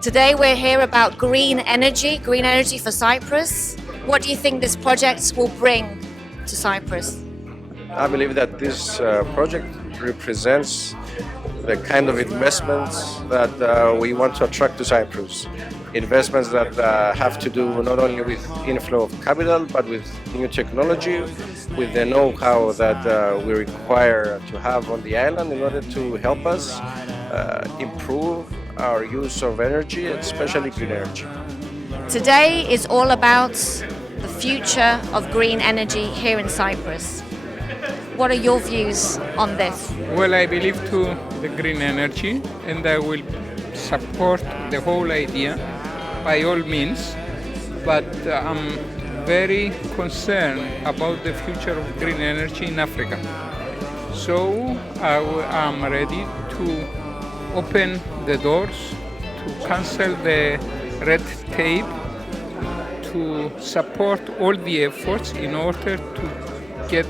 Today we're here about green energy for Cyprus. What do you think this project will bring to Cyprus? I believe that this project represents the kind of investments that we want to attract to Cyprus. Investments that have to do not only with inflow of capital, but with new technology, with the know-how that we require to have on the island in order to help us improve our use of energy, especially green energy. Today is all about the future of green energy here in Cyprus. What are your views on this? Well, I believe to the green energy, and I will support the whole idea by all means, but I'm very concerned about the future of green energy in Africa. So I'm ready to open the doors, to cancel the red tape, to support all the efforts in order to get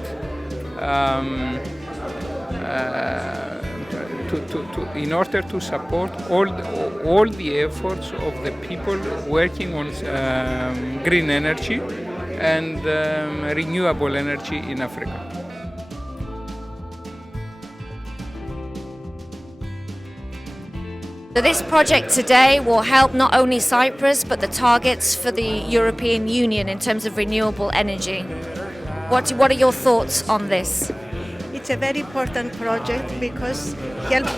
in order to support all the efforts of the people working on green energy and renewable energy in Africa. So this project today will help not only Cyprus but the targets for the European Union in terms of renewable energy. What are your thoughts on this? It's a very important project because it helps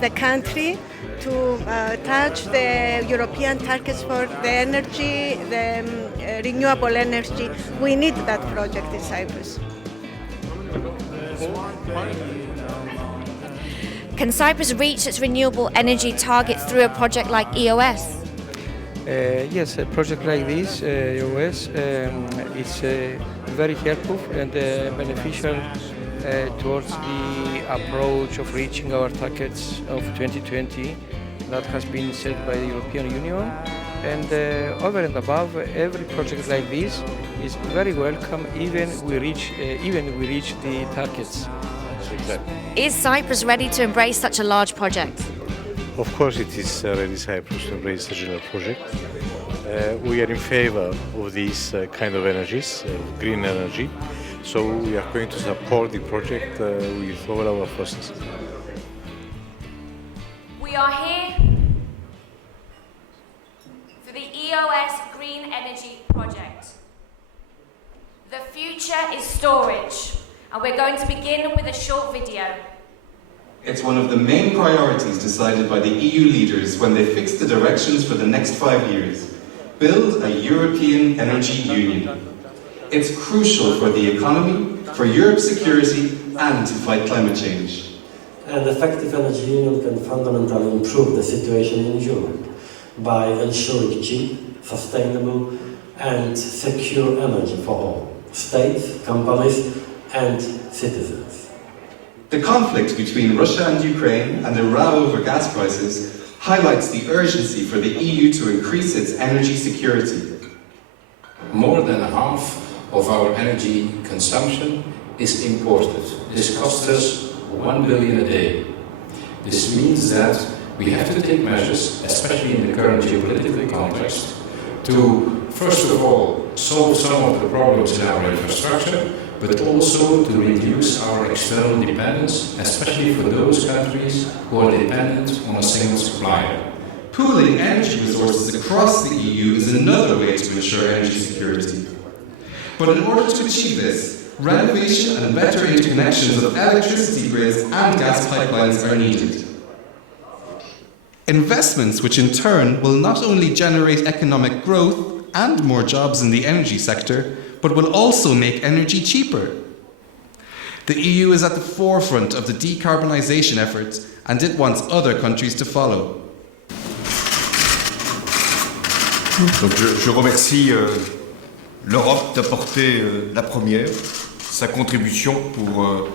the country to touch the European targets for the energy, the renewable energy. We need that project in Cyprus. Can Cyprus reach its renewable energy targets through a project like EOS? Yes, a project like this, EOS, is very helpful and beneficial towards the approach of reaching our targets of 2020 that has been set by the European Union. And over and above, every project like this is very welcome, even we reach the targets. Exactly. Is Cyprus ready to embrace such a large project? Of course it is ready Cyprus to embrace such a project. We are in favor of these kind of energies, green energy, so we are going to support the project with all our forces. We are here for the EOS Green Energy Project. The future is storage, and we're going to begin with a short video. It's one of the main priorities decided by the EU leaders when they fixed the directions for the next 5 years. Build a European energy union. It's crucial for the economy, for Europe's security, and to fight climate change. An effective energy union can fundamentally improve the situation in Europe by ensuring cheap, sustainable, and secure energy for all states, companies, and citizens. The conflict between Russia and Ukraine and the row over gas prices highlights the urgency for the EU to increase its energy security. More than half of our energy consumption is imported. This costs us 1 billion a day. This means that we have to take measures, especially in the current geopolitical context, to first of all solve some of the problems in our infrastructure, but also to reduce our external dependence, especially for those countries who are dependent on a single supplier. Pooling energy resources across the EU is another way to ensure energy security. But in order to achieve this, renovation and better interconnections of electricity grids and gas pipelines are needed. Investments which in turn will not only generate economic growth and more jobs in the energy sector, but will also make energy cheaper. The EU is at the forefront of the decarbonisation efforts, and it wants other countries to follow. Donc je remercie l'Europe d'apporter la première, sa contribution pour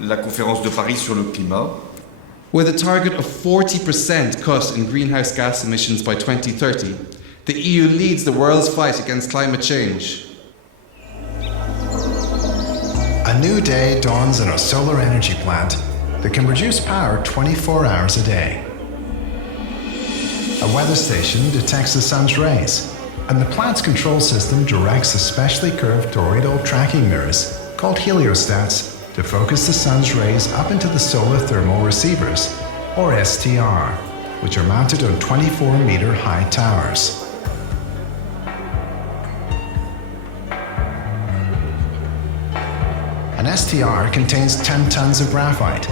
la conférence de Paris sur le climat. With a target of 40% cut in greenhouse gas emissions by 2030, the EU leads the world's fight against climate change. A new day dawns in a solar energy plant that can produce power 24 hours a day. A weather station detects the sun's rays, and the plant's control system directs the specially curved toroidal tracking mirrors, called heliostats, to focus the sun's rays up into the solar thermal receivers, or STR, which are mounted on 24-meter high towers. An STR contains 10 tons of graphite,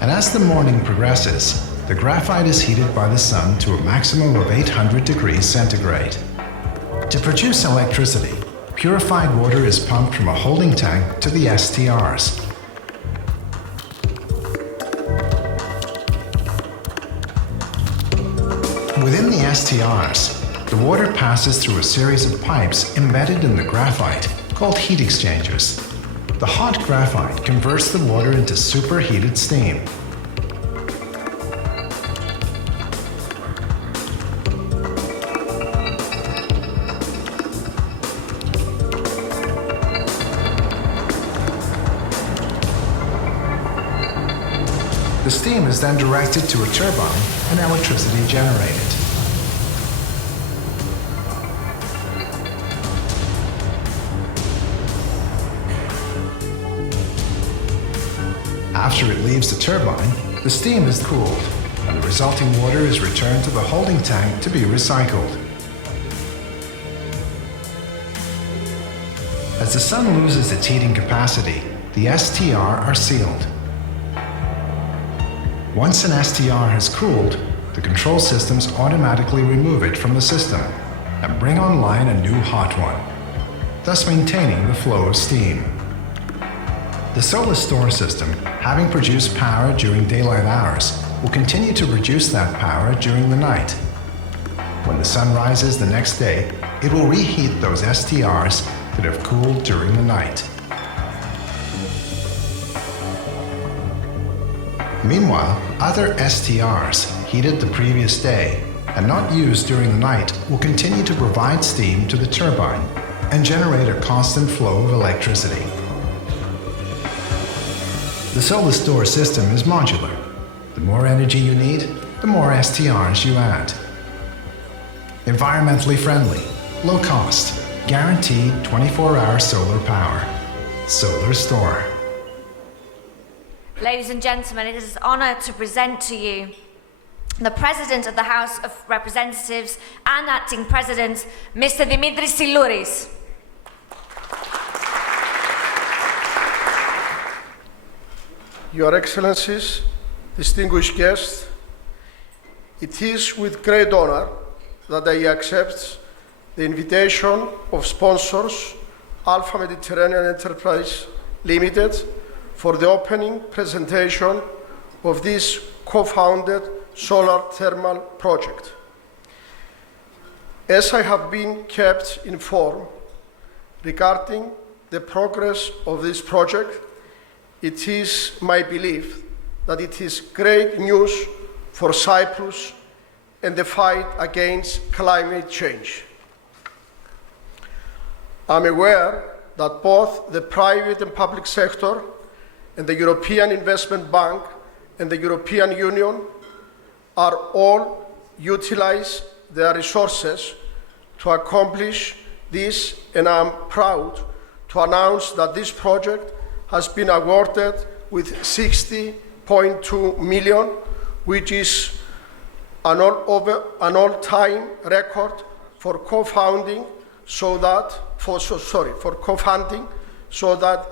and as the morning progresses, the graphite is heated by the sun to a maximum of 800 degrees centigrade. To produce electricity, purified water is pumped from a holding tank to the STRs. Within the STRs, the water passes through a series of pipes embedded in the graphite, called heat exchangers. The hot graphite converts the water into superheated steam. The steam is then directed to a turbine and electricity generated. After it leaves the turbine, the steam is cooled, and the resulting water is returned to the holding tank to be recycled. As the sun loses its heating capacity, the STR are sealed. Once an STR has cooled, the control systems automatically remove it from the system and bring online a new hot one, thus maintaining the flow of steam. The solar store system, having produced power during daylight hours, will continue to produce that power during the night. When the sun rises the next day, it will reheat those STRs that have cooled during the night. Meanwhile, other STRs, heated the previous day and not used during the night, will continue to provide steam to the turbine and generate a constant flow of electricity. The solar store system is modular. The more energy you need, the more STRs you add. Environmentally friendly, low cost, guaranteed 24-hour solar power. Solar Store. Ladies and gentlemen, it is an honour to present to you the President of the House of Representatives and Acting President, Mr. Dimitris Silouris. Your Excellencies, distinguished guests, it is with great honor that I accept the invitation of sponsors Alpha Mediterranean Enterprise Limited for the opening presentation of this co-founded solar thermal project. As I have been kept informed regarding the progress of this project, it is my belief that it is great news for Cyprus and the fight against climate change. I'm aware that both the private and public sector and the European Investment Bank and the European Union are all utilize their resources to accomplish this, and I'm proud to announce that this project has been awarded with 60.2 million, which is an all-time record for co-funding, so that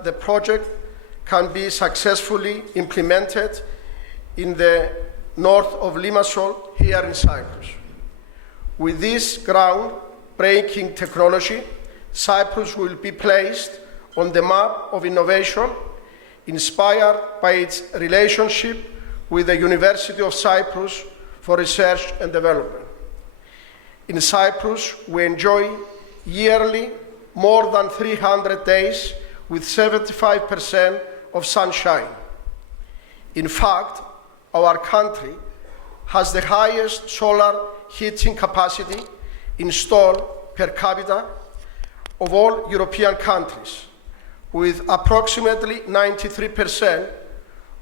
the project can be successfully implemented in the north of Limassol here in Cyprus. With this ground-breaking technology, Cyprus will be placed on the map of innovation, inspired by its relationship with the University of Cyprus for research and development. In Cyprus, we enjoy yearly more than 300 days with 75% of sunshine. In fact, our country has the highest solar heating capacity installed per capita of all European countries, with approximately 93%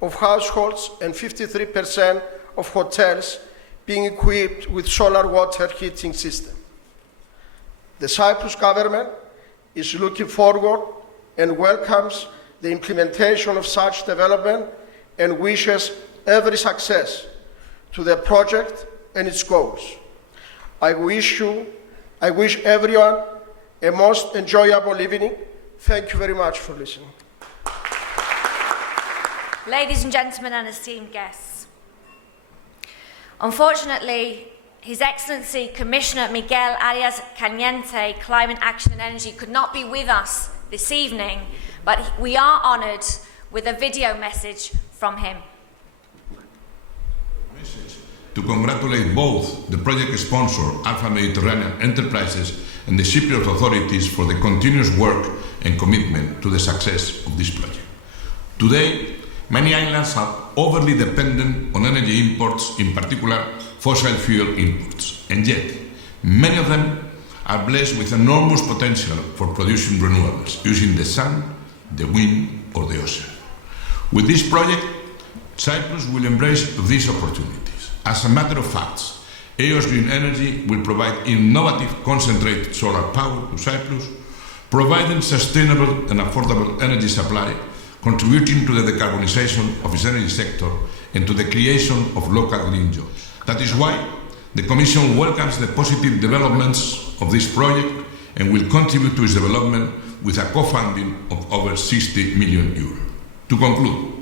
of households and 53% of hotels being equipped with solar water heating system. The Cyprus government is looking forward and welcomes the implementation of such development and wishes every success to the project and its goals. I wish everyone a most enjoyable evening. Thank you very much for listening. Ladies and gentlemen and esteemed guests, unfortunately, His Excellency Commissioner Miguel Arias Cañete, Climate Action and Energy, could not be with us this evening, but we are honoured with a video message from him. To congratulate both the project sponsor, Alpha Mediterranean Enterprises, and the Cypriot authorities for the continuous work and commitment to the success of this project. Today, many islands are overly dependent on energy imports, in particular fossil fuel imports, and yet many of them are blessed with enormous potential for producing renewables using the sun, the wind, or the ocean. With this project, Cyprus will embrace these opportunities. As a matter of fact, EOS Green Energy will provide innovative concentrated solar power to Cyprus, providing sustainable and affordable energy supply, contributing to the decarbonization of its energy sector and to the creation of local green jobs. That is why the Commission welcomes the positive developments of this project and will contribute to its development with a co-funding of over 60 million euros. To conclude,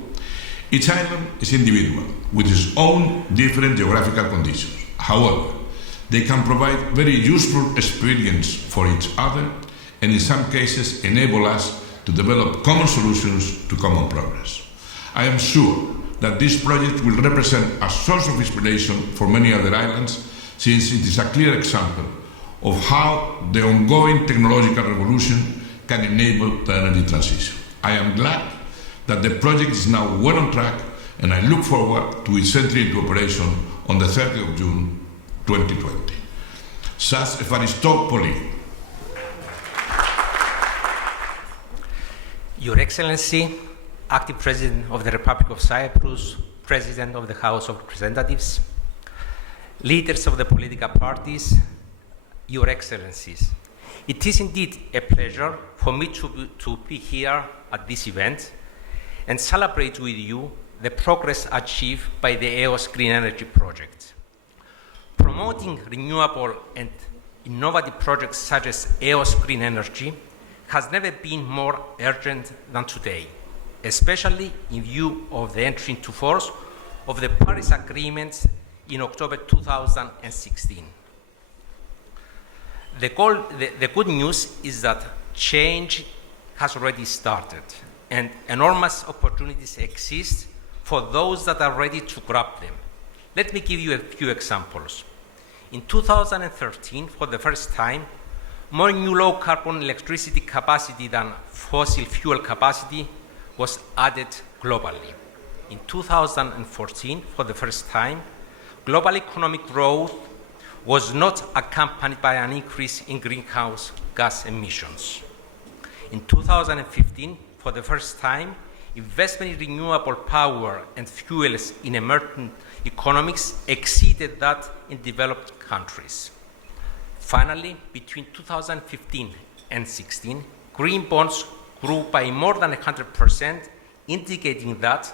each island is individual, with its own different geographical conditions. However, they can provide very useful experience for each other and in some cases enable us to develop common solutions to common progress. I am sure that this project will represent a source of inspiration for many other islands, since it is a clear example of how the ongoing technological revolution can enable the energy transition. I am glad that the project is now well on track, and I look forward to its entry into operation on the 30th of June 2020. Σας ευχαριστώ πολύ. Your Excellency, Acting President of the Republic of Cyprus, President of the House of Representatives, leaders of the political parties, Your Excellencies, it is indeed a pleasure for me to be here at this event and celebrate with you the progress achieved by the EOS Green Energy Project. Promoting renewable and innovative projects such as EOS Green Energy has never been more urgent than today, especially in view of the entry into force of the Paris Agreement in October 2016. The good news is that change has already started, and enormous opportunities exist for those that are ready to grab them. Let me give you a few examples. In 2013, for the first time, more new low-carbon electricity capacity than fossil fuel capacity was added globally. In 2014, for the first time, global economic growth was not accompanied by an increase in greenhouse gas emissions. In 2015, for the first time, investment in renewable power and fuels in emerging economies exceeded that in developed countries. Finally, between 2015 and 2016, green bonds grew by more than 100%, indicating that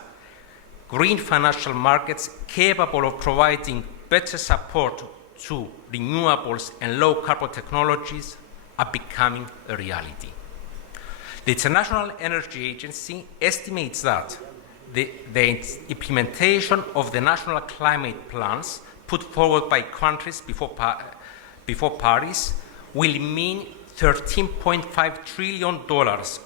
green financial markets capable of providing better support to renewables and low-carbon technologies are becoming a reality. The International Energy Agency estimates that the implementation of the national climate plans put forward by countries before Paris will mean $13.5 trillion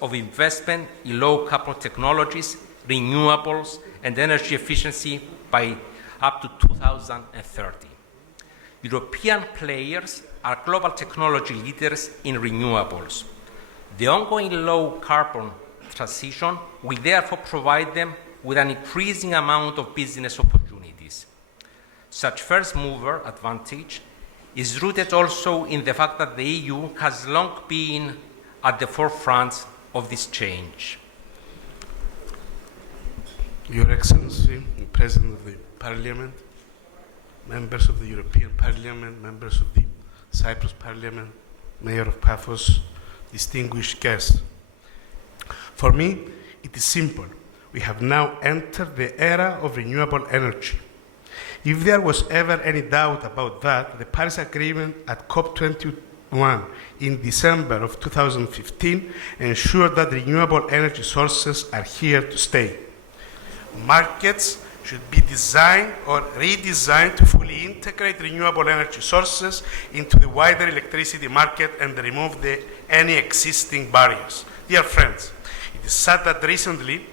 of investment in low-carbon technologies, renewables, and energy efficiency by up to 2030. European players are global technology leaders in renewables. The ongoing low-carbon transition will therefore provide them with an increasing amount of business opportunities. Such first-mover advantage is rooted also in the fact that the EU has long been at the forefront of this change. Your Excellency, the President of the Parliament, members of the European Parliament, members of the Cyprus Parliament, Mayor of Paphos, distinguished guests. For me, it is simple. We have now entered the era of renewable energy. If there was ever any doubt about that, the Paris Agreement at COP21 in December of 2015 ensured that renewable energy sources are here to stay. Markets should be designed or redesigned to fully integrate renewable energy sources into the wider electricity market and remove any existing barriers. Dear friends, it is sad that recently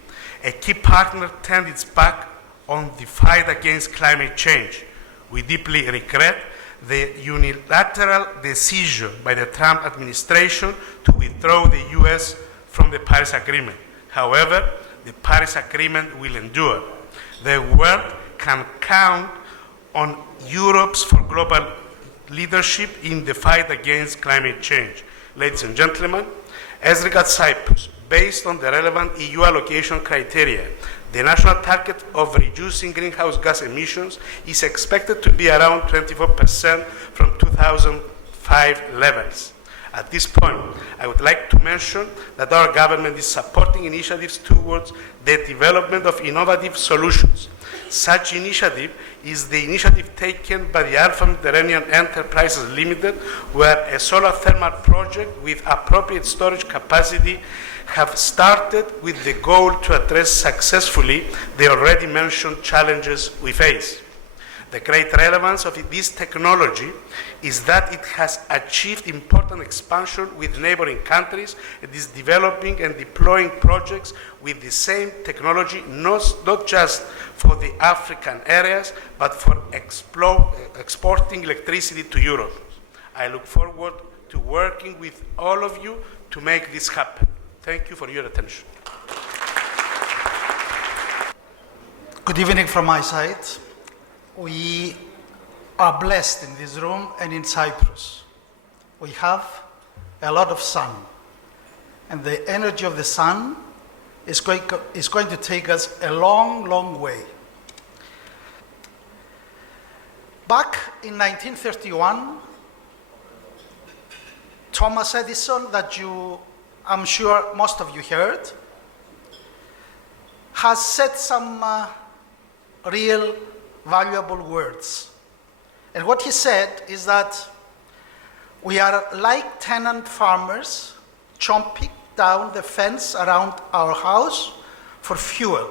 a key partner turned its back on the fight against climate change. We deeply regret the unilateral decision by the Trump administration to withdraw the US from the Paris Agreement. However, the Paris Agreement will endure. The world can count on Europe's for global leadership in the fight against climate change. Ladies and gentlemen, as regards Cyprus, based on the relevant EU allocation criteria, the national target of reducing greenhouse gas emissions is expected to be around 24% from 2005 levels. At this point, I would like to mention that our government is supporting initiatives towards the development of innovative solutions. Such initiative is the initiative taken by the Alpha Mediterranean Enterprises Limited, where a solar thermal project with appropriate storage capacity have started with the goal to address successfully the already mentioned challenges we face. The great relevance of this technology is that it has achieved important expansion with neighboring countries and is developing and deploying projects with the same technology, not just for the African areas, but for exporting electricity to Europe. I look forward to working with all of you to make this happen. Thank you for your attention. Good evening from my side. We are blessed in this room and in Cyprus. We have a lot of sun, and the energy of the sun is going to take us a long, long way. Back in 1931, Thomas Edison, that I'm sure most of you heard, has said some real valuable words. And what he said is that we are like tenant farmers chomping down the fence around our house for fuel,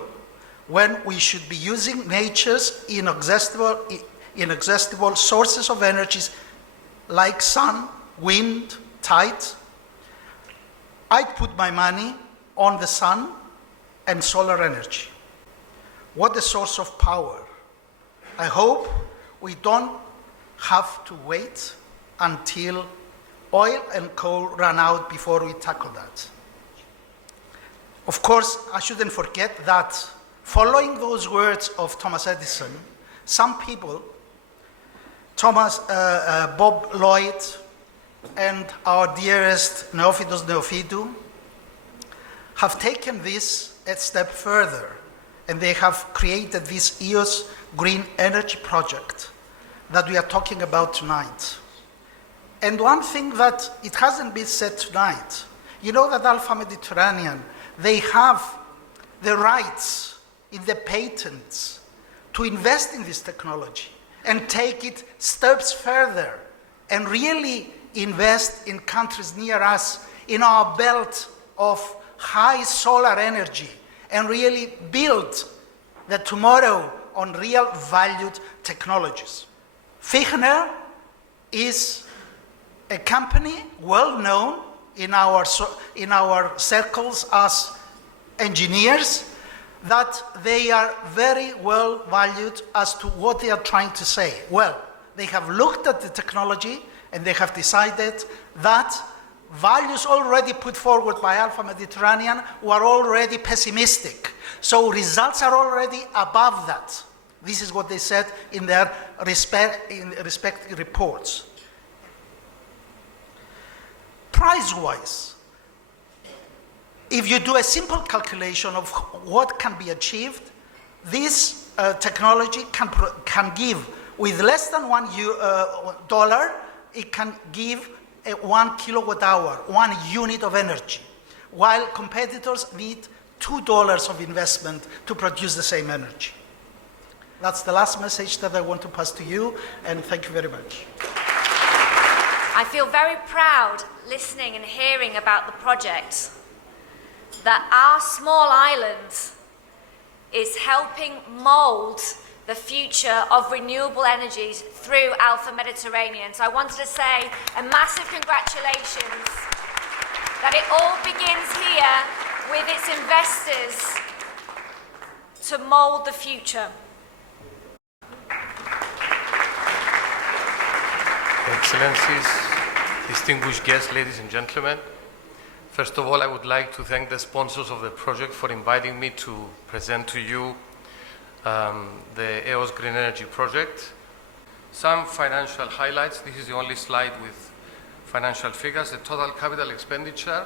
when we should be using nature's inexhaustible sources of energies like sun, wind, tide. I'd put my money on the sun and solar energy. What a source of power. I hope we don't have to wait until oil and coal run out before we tackle that. Of course, I shouldn't forget that following those words of Thomas Edison, some people, Bob Lloyd, and our dearest Neophytos Neophytou, have taken this a step further, and they have created this EOS Green Energy Project that we are talking about tonight. And one thing that it hasn't been said tonight, you know that Alpha Mediterranean, they have the rights in the patents to invest in this technology and take it steps further and really invest in countries near us in our belt of high solar energy and really build the tomorrow on real valued technologies. Fichner is a company well known in our circles as engineers, that they are very well valued as to what they are trying to say. Well, they have looked at the technology and they have decided that values already put forward by Alpha Mediterranean were already pessimistic. So results are already above that. This is what they said in their respective reports. Price-wise, if you do a simple calculation of what can be achieved, this technology can give with less than $1, it can give 1 kilowatt hour, 1 unit of energy, while competitors need $2 of investment to produce the same energy. That's the last message that I want to pass to you, and thank you very much. I feel very proud listening and hearing about the project that our small island is helping mould the future of renewable energies through Alpha Mediterranean. So I wanted to say a massive congratulations that it all begins here with its investors to mould the future. Excellencies, distinguished guests, ladies and gentlemen. First of all, I would like to thank the sponsors of the project for inviting me to present to you the EOS Green Energy Project. Some financial highlights. This is the only slide with financial figures. The total capital expenditure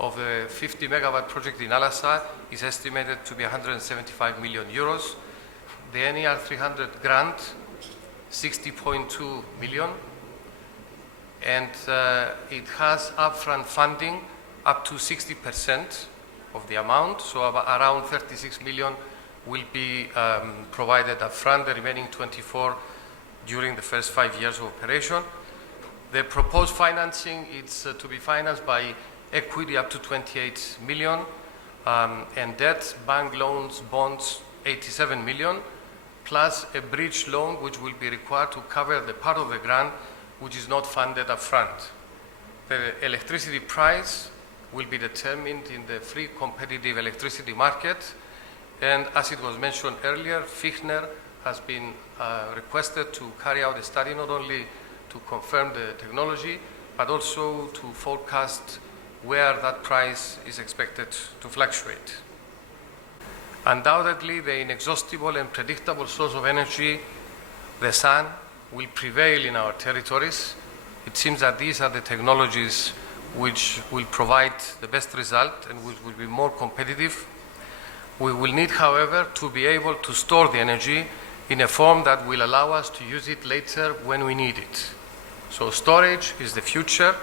of the 50 megawatt project in Al-Assad is estimated to be 175 million euros. The NER 300 grant, 60.2 million. And it has upfront funding up to 60% of the amount, so around 36 million will be provided upfront, the remaining 24 during the first 5 years of operation. The proposed financing is to be financed by equity up to 28 million, and debt, bank loans, bonds, 87 million, plus a bridge loan which will be required to cover the part of the grant which is not funded upfront. The electricity price will be determined in the free competitive electricity market, and as it was mentioned earlier, Fichtner has been requested to carry out a study not only to confirm the technology but also to forecast where that price is expected to fluctuate. Undoubtedly, the inexhaustible and predictable source of energy, the sun, will prevail in our territories. It seems that these are the technologies which will provide the best result and which will be more competitive. We will need, however, to be able to store the energy in a form that will allow us to use it later when we need it. So storage is the future,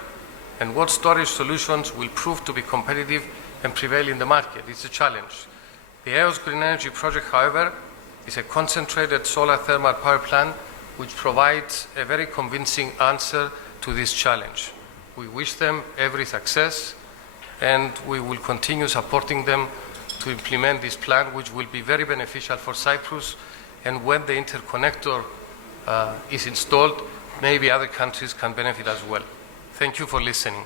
and what storage solutions will prove to be competitive and prevail in the market? It's a challenge. The EOS Green Energy Project, however, is a concentrated solar thermal power plant which provides a very convincing answer to this challenge. We wish them every success, and we will continue supporting them to implement this plan, which will be very beneficial for Cyprus, and when the interconnector is installed, maybe other countries can benefit as well. Thank you for listening.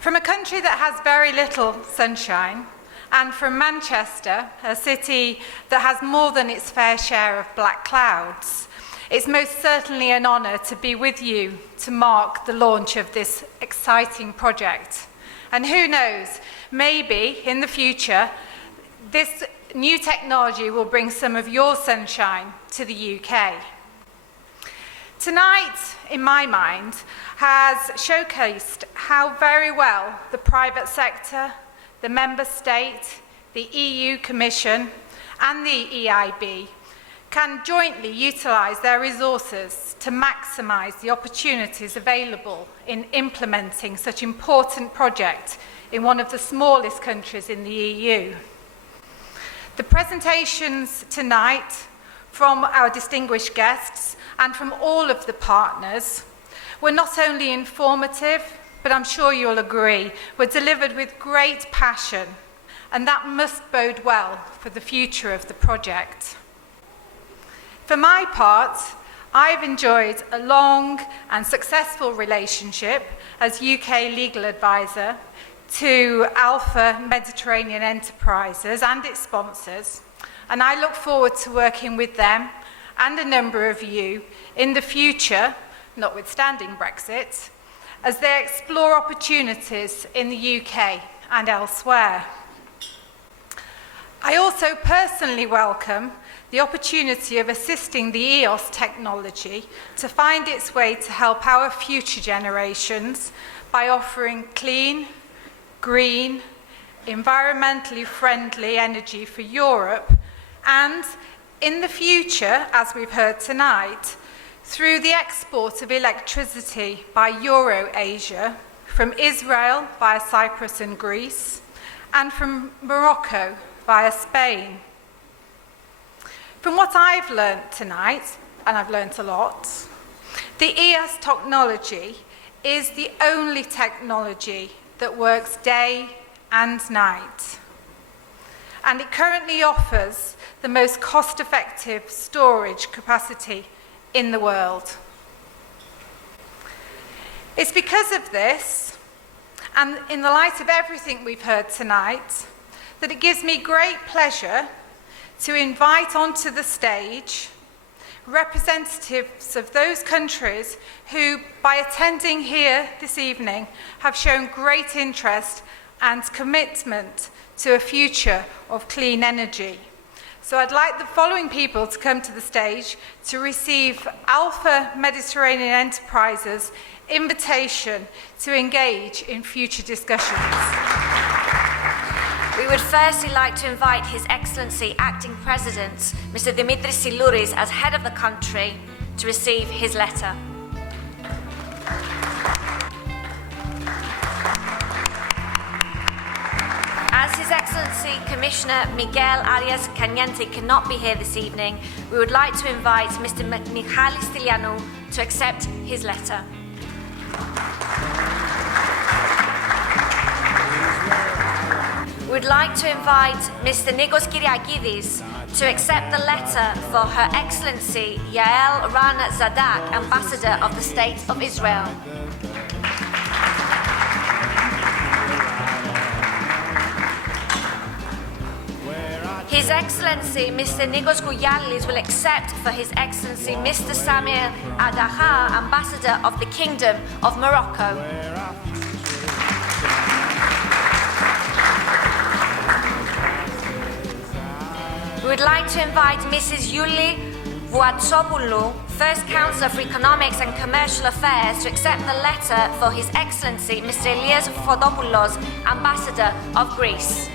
From a country that has very little sunshine, and from Manchester, a city that has more than its fair share of black clouds, it's most certainly an honour to be with you to mark the launch of this exciting project. And who knows, maybe in the future, this new technology will bring some of your sunshine to the UK. Tonight, in my mind, has showcased how very well the private sector, the Member State, the EU Commission and the EIB can jointly utilise their resources to maximise the opportunities available in implementing such important project in one of the smallest countries in the EU. The presentations tonight from our distinguished guests and from all of the partners were not only informative, but I'm sure you'll agree, were delivered with great passion, and that must bode well for the future of the project. For my part, I've enjoyed a long and successful relationship as UK legal advisor to Alpha Mediterranean Enterprises and its sponsors, and I look forward to working with them and a number of you in the future, notwithstanding Brexit, as they explore opportunities in the UK and elsewhere. I also personally welcome the opportunity of assisting the EOS technology to find its way to help our future generations by offering clean, green, environmentally friendly energy for Europe and in the future, as we've heard tonight, through the export of electricity by Euro-Asia, from Israel via Cyprus and Greece, and from Morocco via Spain. From what I've learnt tonight, and I've learnt a lot, the EOS technology is the only technology that works day and night. And it currently offers the most cost-effective storage capacity in the world. It's because of this, and in the light of everything we've heard tonight, that it gives me great pleasure to invite onto the stage representatives of those countries who, by attending here this evening, have shown great interest and commitment to a future of clean energy. So I'd like the following people to come to the stage to receive Alpha Mediterranean Enterprises' invitation to engage in future discussions. We would firstly like to invite His Excellency Acting President, Mr. Dimitris Silouris, as head of the country, to receive his letter. As His Excellency Commissioner Miguel Arias Cañete cannot be here this evening, we would like to invite Mr. Michalis Stylianou to accept his letter. We would like to invite Mr. Nikos Kyriakidis to accept the letter for Her Excellency Yael Ran Zadak, Ambassador of the State of Israel. His Excellency Mr. Nikos Gougialis will accept for His Excellency Mr. Samir Adaha, Ambassador of the Kingdom of Morocco. We would like to invite Mrs. Yuli Vuatsopoulou, First Councillor for Economics and Commercial Affairs, to accept the letter for His Excellency Mr. Elias Fodopoulos, Ambassador of Greece.